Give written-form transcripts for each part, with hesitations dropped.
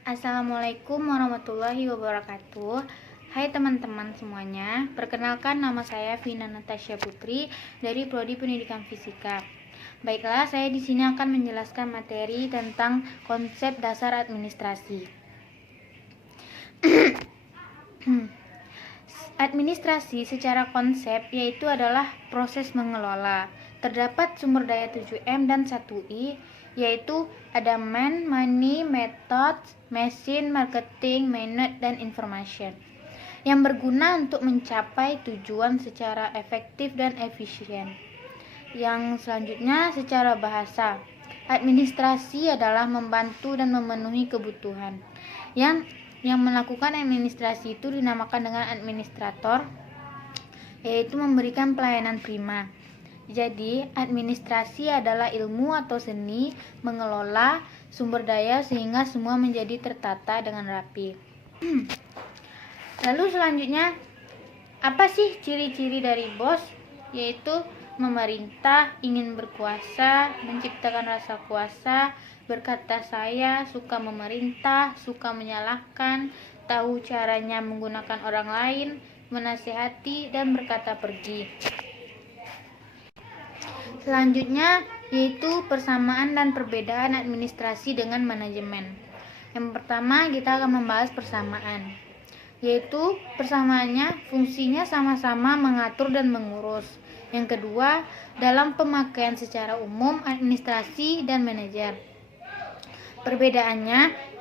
Assalamualaikum warahmatullahi wabarakatuh. Hai teman-teman semuanya, perkenalkan nama saya Vina Natasha Putri dari Prodi Pendidikan Fisika. Baiklah, saya di sini akan menjelaskan materi tentang konsep dasar administrasi. Administrasi secara konsep yaitu adalah proses mengelola. Terdapat sumber daya 7M dan 1I, yaitu ada man, money, method, machine, marketing, management, dan information, yang berguna untuk mencapai tujuan secara efektif dan efisien. Yang selanjutnya secara bahasa, administrasi adalah membantu dan memenuhi kebutuhan. Yang melakukan administrasi itu dinamakan dengan administrator, yaitu memberikan pelayanan prima. Jadi, administrasi adalah ilmu atau seni mengelola sumber daya sehingga semua menjadi tertata dengan rapi. Lalu selanjutnya, apa sih ciri-ciri dari bos? Yaitu memerintah, ingin berkuasa, menciptakan rasa kuasa, berkata saya, suka memerintah, suka menyalahkan, tahu caranya menggunakan orang lain, menasihati, dan berkata pergi. Selanjutnya yaitu persamaan dan perbedaan administrasi dengan manajemen. Yang pertama kita akan membahas persamaan, yaitu persamaannya fungsinya sama-sama mengatur dan mengurus. Yang kedua, dalam pemakaian secara umum administrasi dan manajer. Perbedaannya,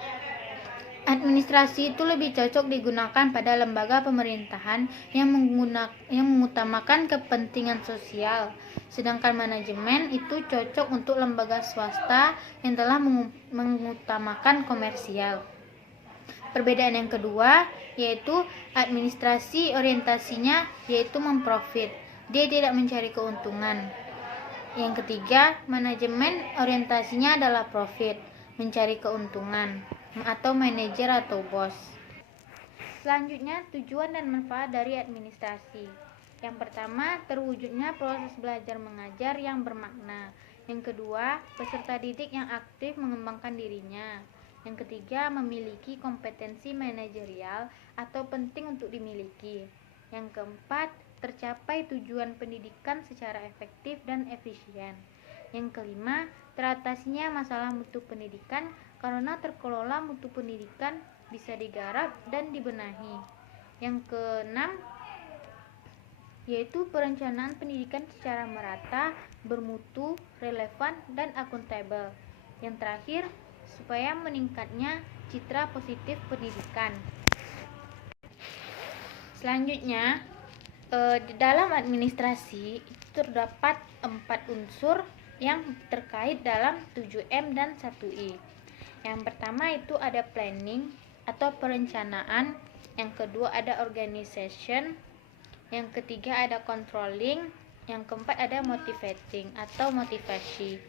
administrasi itu lebih cocok digunakan pada lembaga pemerintahan yang mengutamakan kepentingan sosial, sedangkan manajemen itu cocok untuk lembaga swasta yang telah mengutamakan komersial. Perbedaan yang kedua yaitu administrasi orientasinya yaitu memprofit, dia tidak mencari keuntungan. Yang ketiga, manajemen orientasinya adalah profit, mencari keuntungan, atau manajer atau bos. Selanjutnya, tujuan dan manfaat dari administrasi. Yang pertama, terwujudnya proses belajar mengajar yang bermakna. Yang kedua, peserta didik yang aktif mengembangkan dirinya. Yang ketiga, memiliki kompetensi manajerial atau penting untuk dimiliki. Yang keempat, tercapai tujuan pendidikan secara efektif dan efisien. Yang kelima, teratasinya masalah mutu pendidikan karena terkelola mutu pendidikan bisa digarap dan dibenahi. Yang keenam, yaitu perencanaan pendidikan secara merata, bermutu, relevan, dan akuntabel. Yang terakhir, supaya meningkatnya citra positif pendidikan. Selanjutnya, di dalam administrasi itu terdapat 4 unsur yang terkait dalam 7M dan 1I. Yang pertama itu ada planning atau perencanaan, yang kedua ada organization, yang ketiga ada controlling, yang keempat ada motivating atau motivasi.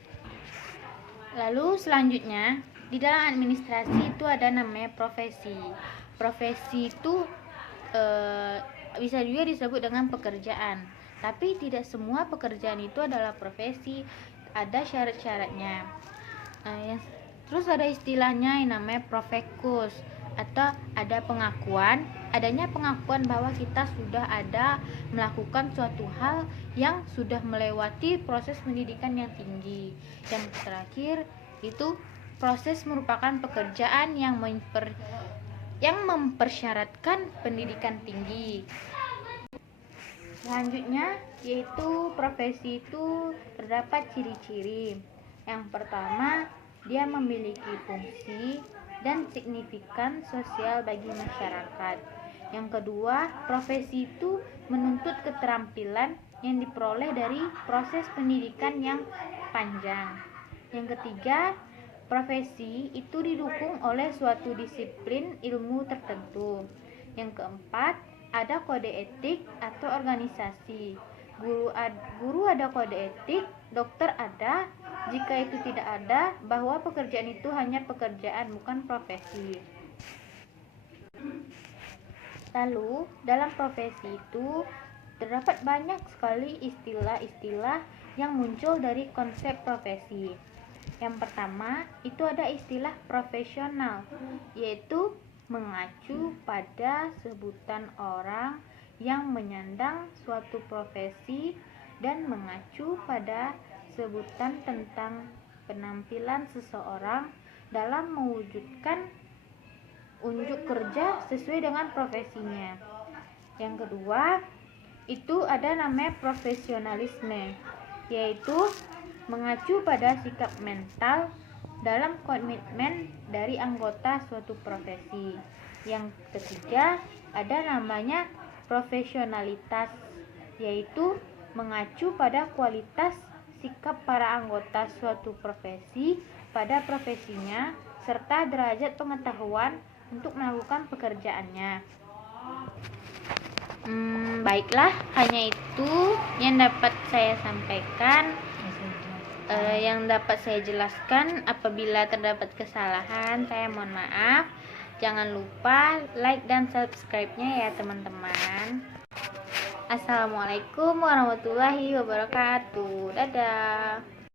Lalu selanjutnya di dalam administrasi itu ada namanya profesi. Profesi itu bisa juga disebut dengan pekerjaan, tapi tidak semua pekerjaan itu adalah profesi, ada syarat-syaratnya. Terus ada istilahnya yang namanya profekus, atau ada adanya pengakuan bahwa kita sudah ada melakukan suatu hal yang sudah melewati proses pendidikan yang tinggi. Yang terakhir itu proses merupakan pekerjaan yang mempersyaratkan pendidikan tinggi. Selanjutnya yaitu profesi itu terdapat ciri-ciri. Yang pertama, dia memiliki fungsi dan signifikan sosial bagi masyarakat. Yang kedua, profesi itu menuntut keterampilan yang diperoleh dari proses pendidikan yang panjang. Yang ketiga, profesi itu didukung oleh suatu disiplin ilmu tertentu. Yang keempat, ada kode etik atau organisasi. Guru ada kode etik, dokter ada. Jika itu tidak ada, bahwa pekerjaan itu hanya pekerjaan, bukan profesi. Lalu, dalam profesi itu terdapat banyak sekali istilah-istilah yang muncul dari konsep profesi. Yang pertama, itu ada istilah profesional, yaitu mengacu pada sebutan orang yang menyandang suatu profesi dan mengacu pada sebutan tentang penampilan seseorang dalam mewujudkan unjuk kerja sesuai dengan profesinya. Yang kedua, itu ada namanya profesionalisme, yaitu mengacu pada sikap mental dalam komitmen dari anggota suatu profesi. Yang ketiga, ada namanya profesionalitas, yaitu mengacu pada kualitas sikap para anggota suatu profesi pada profesinya serta derajat pengetahuan untuk melakukan pekerjaannya. Baiklah, hanya itu yang dapat saya sampaikan, yang dapat saya jelaskan. Apabila terdapat kesalahan, saya mohon maaf. Jangan lupa like dan subscribe-nya ya teman-teman. Assalamualaikum warahmatullahi wabarakatuh. Dadah.